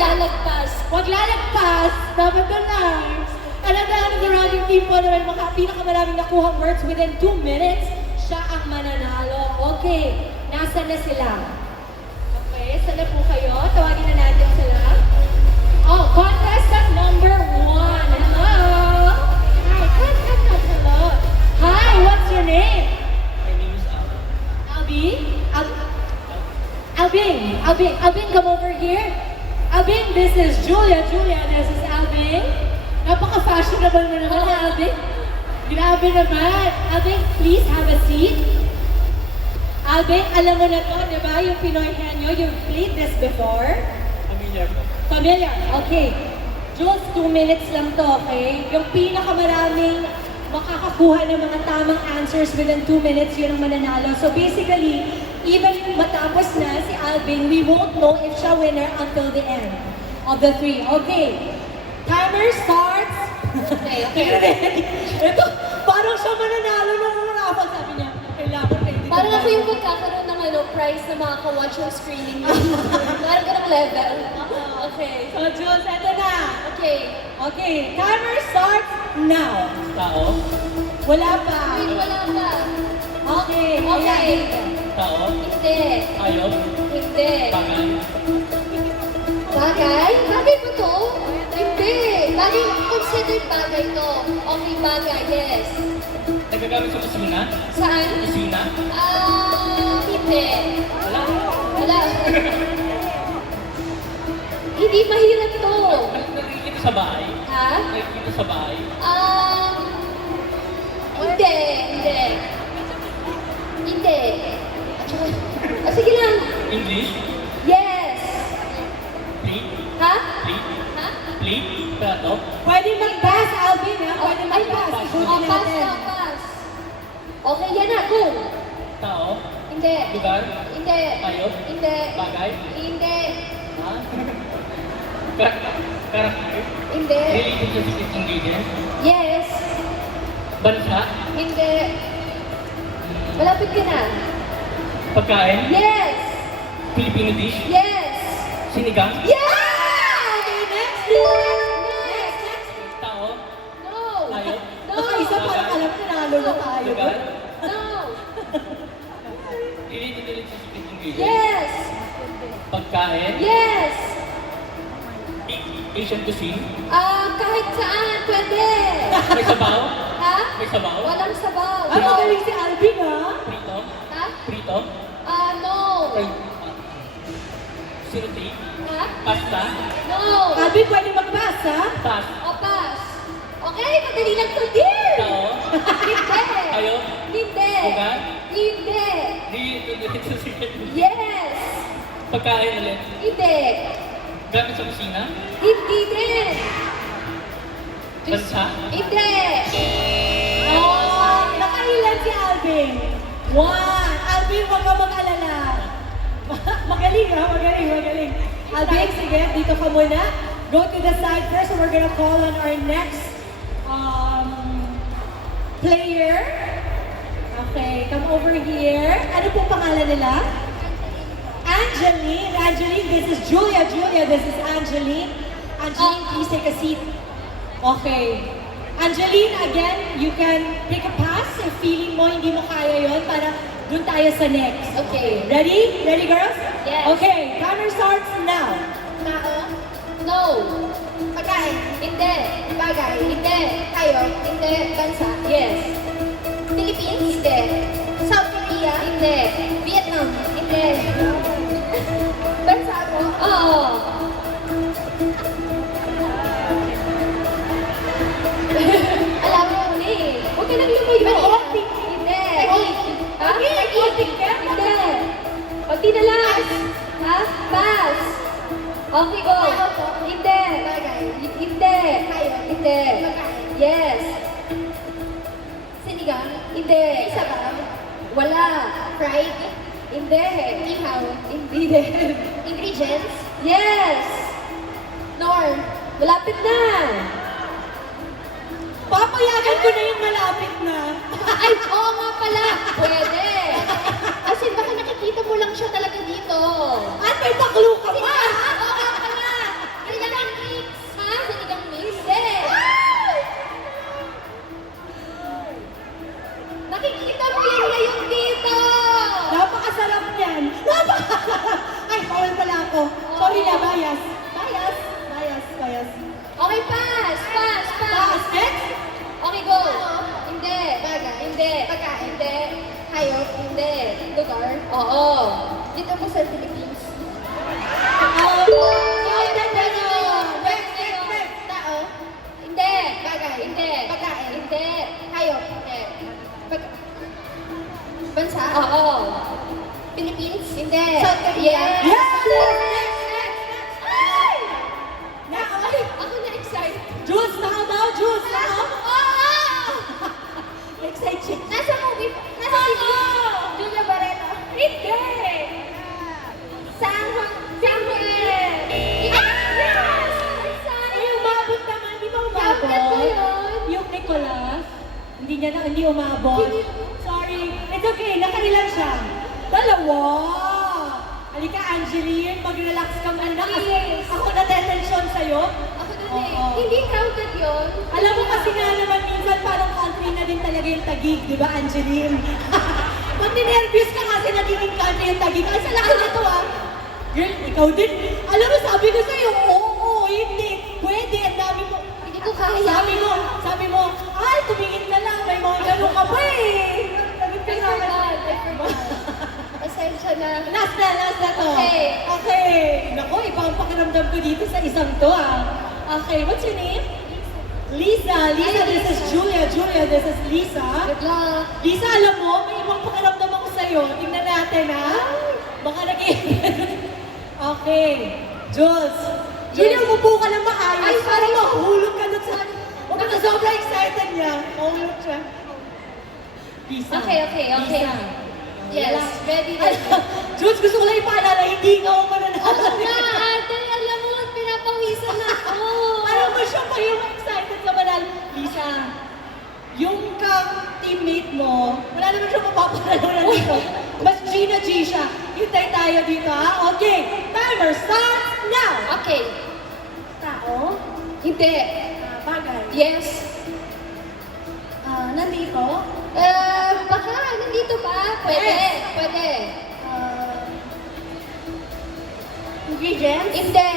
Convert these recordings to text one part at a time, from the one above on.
lalagpas. Huwag lalagpas. Dapat the lines. And at the end of the round, yung team po naman pinakamaraming nakuha words within 2 minutes, siya ang mananalo. Okay, nasa na sila? Okay, saan na po kayo? Tawagin na natin sila. Oh, contestant number 1. Hello! Hi, contestant, hello. Hi, what's your name? My name is Albin? Albin, come over here. Albin, this is Julia. Julia, this is Albin. Napaka-fashionable mo naman, Albin. Grabe naman. Albin, please have a seat. Albin, alam mo na to, di ba? Yung Pinoy Henyo, you've played this before. Familiar po. Familiar? Okay. Jules, 2 minutes lang to, okay? Yung pinakamaraming makakakuha ng mga tamang answers within 2 minutes, yun ang mananalo. So basically, even matapos na si Albin, we won't know if siya winner until the end of the 3. Okay. Timer starts. Okay. Ito, parang siya mananalo ng mga rapat. Sabi niya, kailangan kayo dito. Parang ako yung magkakaroon ng prize na makaka-watch yung screening niyo. Parang ganang level. Okay. So Jules, eto na. Okay. Okay, timer starts now. Tao. Wala pa. Wait, wala pa. Okay. Okay. ayan. Tao. Hindi. Hayop. Hindi. Bagay. Bagay? Bagay ba to? Hindi. Bagay, considered bagay to. Okay, bagay, yes. Nagagamit sa kusina. Saan? Kusina. Hindi. Wala. Wala. Hindi mahirap to. Nakikita sa bahay. Ha? Nakikita sa bahay. Hindi. Hindi. Hindi. Sige lang. English. Yes. Plate. Ha? Plate. Ha? Plate. Plato. Pwede mag-pass, Alvin, ha? Pwede Ay, mag-pass. pass. Ikutin Pass natin. na, pass. Okay, yan na. Go. Tao. Hindi. Lugar. Hindi. Hayop. Hindi. Bagay. Hindi. Ha? Karakter. Hindi. Related sa secret ingredient. Yes. Bansa. Hindi. Malapit ka na. Pagkain. Yes. Filipino dish. Yes. Sinigang. Yeah! Okay, next. Next. Tao. No. Hayop. No. Baka isa parang alam na nalo na tayo. Lugar. No. Related sa secret ingredient. Yes. Pagkain. Yes. Asian cuisine. Kahit saan, pwede. May sabaw. Ha? May sabaw. Walang sabaw. Ay, magaling si Alvin, ha? Prito. Ha? Prito. No. Sinuti. Ha? Pasta. No. Alvin, pwede mag-pass, ha? Tas. O, pass. Okay, madali lang to, dear. Tao. Hindi. Hayop. Hindi. Lugar. Hindi. Related sa secret ingredient. Yes. Pagkain ulit. Hindi. Gamit sa kusina. Hindi din. Bansa. Hindi. Oh, nakailan si Alvin. 1. Alvin, huwag ka mag-alala. Magaling, ha? Magaling. Alvin, sige, dito ka muna. Go to the side first and we're gonna call on our next player. Okay, come over here. Ano pong pangalan nila? Angeline, this is Julia, this is Angeline. Angeline, please take a seat. Okay. Angeline, again, you can take a pass if feeling mo hindi mo kaya yon para dun tayo sa next. Okay. Ready? Ready, girls? Yes. Okay, timer starts now. Tao? No. Pagkain? Hindi. Bagay? Hindi. Tayo? Hindi. Bansa? Yes. Philippines? Hindi. South Korea? Hindi. Vietnam? Hindi. Bansa ako? Oo. Alam mo ni. Huwag ka nang lumayo. Nag-optic. Hindi. Ha? Nag-optic ka? Hindi. Pati na lang. Ha? Pass. Okay, go. Hindi. Hindi. Hindi. Yes. Sinigang? Hindi. Sabaw? Wala. Fried? Hindi. Ihaw? Hindi din. Ingredients? Yes. Norm? Malapit na. Papayagan ko na yung malapit na. Ay, oo nga pala. Pwede. Kasi baka nakikita mo lang siya talaga dito. At may paklu ka pa. Oo nga pala. bias. Bias. Bias. Bias. Okay, pass. Pass. Pass. Pass. Next. Okay, go. Hindi. Bagay. Hindi. Pagkain. Hindi. Hayop. Hindi. Lugar. Oo. Dito po sa Philippines. Next. Tao. Hindi. Bagay. Hindi. Pagkain. Hindi. Hayop. Hindi. Bansa. Oo. Philippines. Hindi. South Korea. Yes. Yes! Ay! Ay! Ako na-excite. Jules, tao daw, Jules, tao. Oo! Excite siya. Nasa movie. Nasa TV. Julia Barreto. Hindi. San Juan. Yes! Ay, umabot naman, di ba umabot? Bakit ba yun? Yung Nicolas, hindi umabot. Sorry. It's okay, nakailan siya. Dalawa. Halika, Angeline, mag-relax ka muna kasi ako na-detention sa'yo. Ako din eh. Oo. Hindi counted yun. Alam mo kasi nga naman minsan parang country na din talaga yung Taguig, di ba, Angeline? Pag ninervous ka kasi nagiging country yung Taguig. Ay, sa laki na to ah. Girl, ikaw din. Alam mo, sabi ko sa'yo, oo, hindi. Pwede, ang dami mo. Hindi ko kaya. Sabi mo, ay, tumingin ka lang, may mga ganun ka pa eh. Sabi I ka naman. forgot. I forgot. Pasensya na. Last na to. Okay. Okay. Naku, ibang pakiramdam ko dito sa isang to ah. Okay, what's your name? Lisa. Lisa, this is Julia. Julia, this is Lisa. Good luck. Lisa, alam mo, may ibang pakiramdam ako sa'yo. Tingnan natin ha. Baka Okay. Jules. Julia, Yes. umupo ka lang maayos. Ay, sorry. Para mahulog ka doon sa... Huwag ka na sobrang excited niya. Mahulog siya. Lisa. Okay. Lisa. Yes. Ready, ready. Jules, gusto ko lang ipaalala, hindi nga ako mananalo. Oo nga, ate. Alam mo, pinapawisan na ako. Parang mo siya pa yung excited sa manalo. Lisa, yung teammate mo, wala naman siya mapapanalunan dito. Mas Gina G siya. Hintay tayo dito, ha? Okay, timer starts now! Okay. Tao? Hindi. Bagay. Yes. Nandito? Baka, nandito ba? Pwede. Yes. Pwede. Ingredients? Hindi.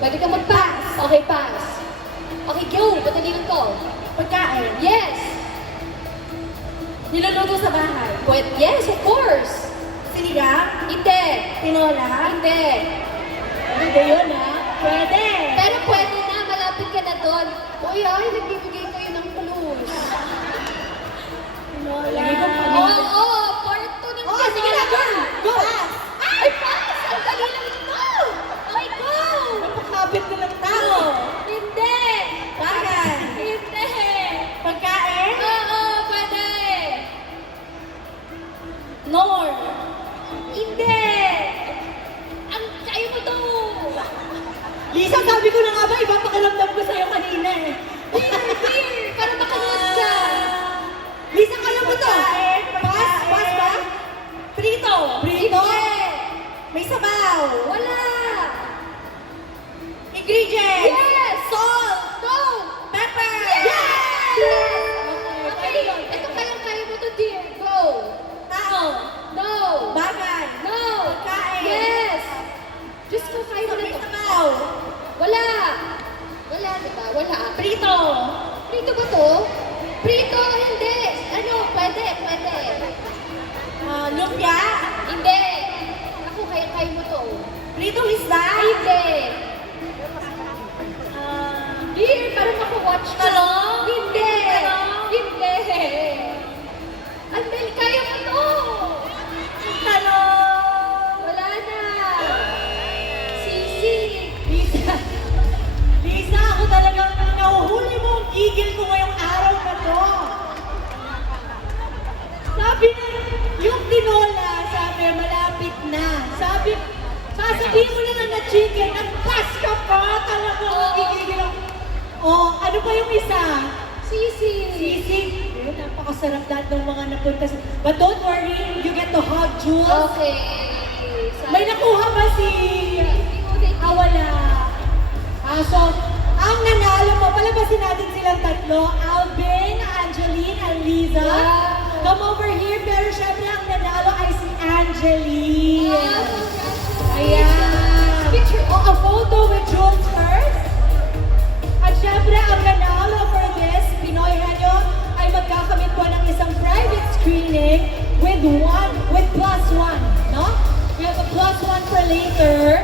Pwede ka mag-pass. Okay, pass. Okay, go. Madali lang to. Pagkain? Yes. Niluluto sa bahay? Pwede. Yes, of course. Sinigang? Hindi. Tinola? Hindi. Pwede yun, ha? Pwede! Pero pwede na. Malapit ka na doon. Uy, ay, nagbibigay kayo ng clues. Tinola. Oo, part 2 ng Oh, sige na, girl! Go! Ay, pass! Ang dali lang ito! Okay, go! Napakapit ko ng tao. Hindi! Bagay. Hindi! Pagkain? Oo, pwede! Nor. Hindi! Ang kaya mo to! Lisa, sabi ko na nga ba, iba pakiramdam ko sa'yo kanina eh. Here! Para makaluwas ka! Lisa, kaya mo to? Pass? Pass ba? Prito. Prito? Hindi! May sabaw. Wala! Ingredients. Yes! Salt. Go! Pepper. Yes! Okay, ito kayang-kaya mo to, dear. Go! Tao. No! Bagay. No! Pagkain. Yes! Diyos ko, kaya mo na May to. sabaw. Wala! Wala, diba? Wala. Prito. Prito ba to? Prito, hindi. Ano, pwede. Lumpia. Hindi. Ako, kaya mo to. Pritong isda. Hindi. Here, parang ako-watch ka. Talong? Hindi. Talong? Hindi. Andel, kaya mo to. Talong. Wala na. Sisi. Lisa, Lisa, ako talagang nahuhuli mo ang gigil ko ngayong araw na to. Sabi na, yung tinola, sabi, malapit na. Sasabihin mo na lang na chicken, nag-pass ka pa, talaga magigigil ako. Oh, ano pa yung isa? Sisi. Sisig. Eh, napakasarap lahat ng mga napunta sa... But don't worry, you get to hug Jules. Okay. May nakuha ba si... wala. So, ang nanalo mo, palabasin natin silang tatlo, Alvin, Angeline, and Liza. Wow. Come over here, pero syempre ang nanalo ay si Angeline. Wow, congratulations. photo with Jules first. At syempre, ang nanalo for this Pinoy Henyo ay magkakamit po ng isang private screening with +1, no? We have a +1 for later.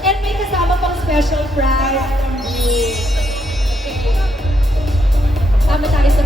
And may kasama pang special prize from you. Okay. Tama tayo sa